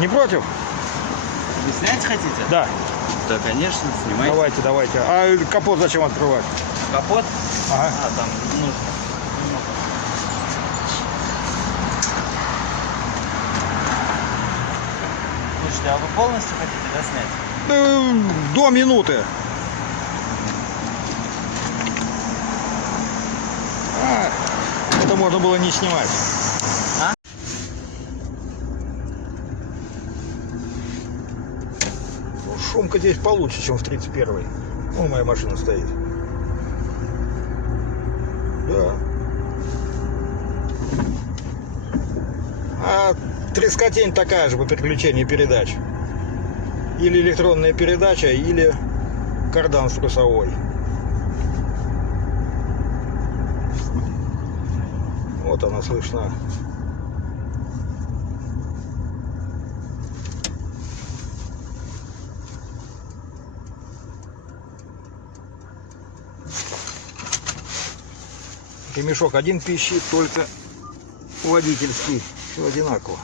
Не против? Вы снять хотите? Да. Да, конечно, снимайте. Давайте, давайте. А капот зачем открывать? Капот? Ага. А, там, ну, слушайте, а вы полностью хотите, да, снять? До минуты. Это можно было не снимать. А? Ну, шумка здесь получше, чем в 31-й. Вон моя машина стоит. Да. А трескотень такая же по переключению передач. Или электронная передача, или кардан вкусовой. Вот она слышна. Ремешок один пищит, только водительский. Все одинаково.